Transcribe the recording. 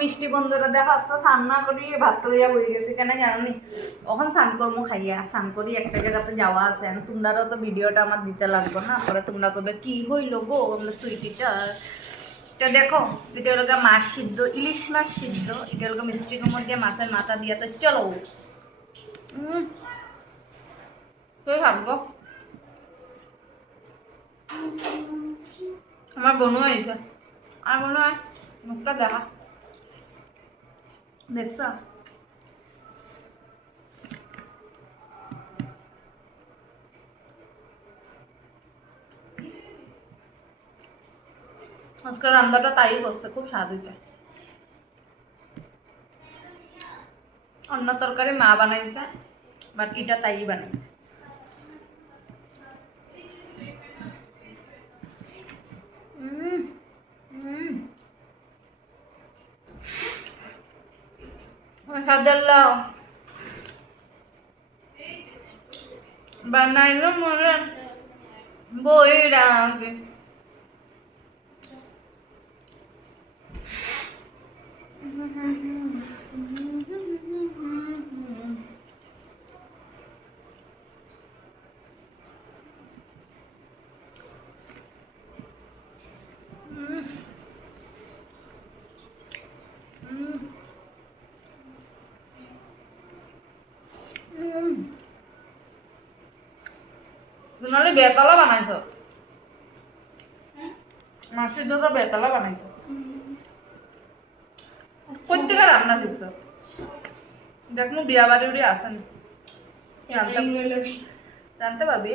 মিষ্টি বন্ধুরা দেখো আজকে স্নান না করি ভাত লইয়া বই গেছে কেন জানি এখন স্নান করবো খাইয়া স্নান করি একটা জায়গাতে যাওয়া আছে তোমরাও তো ভিডিওটা আমার দিতে লাগবে না পরে তোমরা কবে কি হইলো গো আমরা সুইটিটা এটা দেখো এটা হলো মাছ সিদ্ধ ইলিশ মাছ সিদ্ধ এটা হলো মিষ্টি কুমড় দিয়ে মাছের মাথা দিয়ে তো চলো তুই ভাগ্য আমার বোনও হয়েছে আর মনে হয় মুখটা দেখা দেখছ আজকের রান্নাটা তাই করছে খুব স্বাদ হয়েছে অন্য তরকারি মা বানাইছে বাট এটা তাই বানাইছে সাদাল্লাহ বানাইলো মনে বই রাগে বেতলা বানাইছো মাছের দুটো বেতলা বানাইছো প্রত্যেকের রান্না শিখছো দেখ বিয়া বাড়ি উড়ি আসেন জানতে পারবি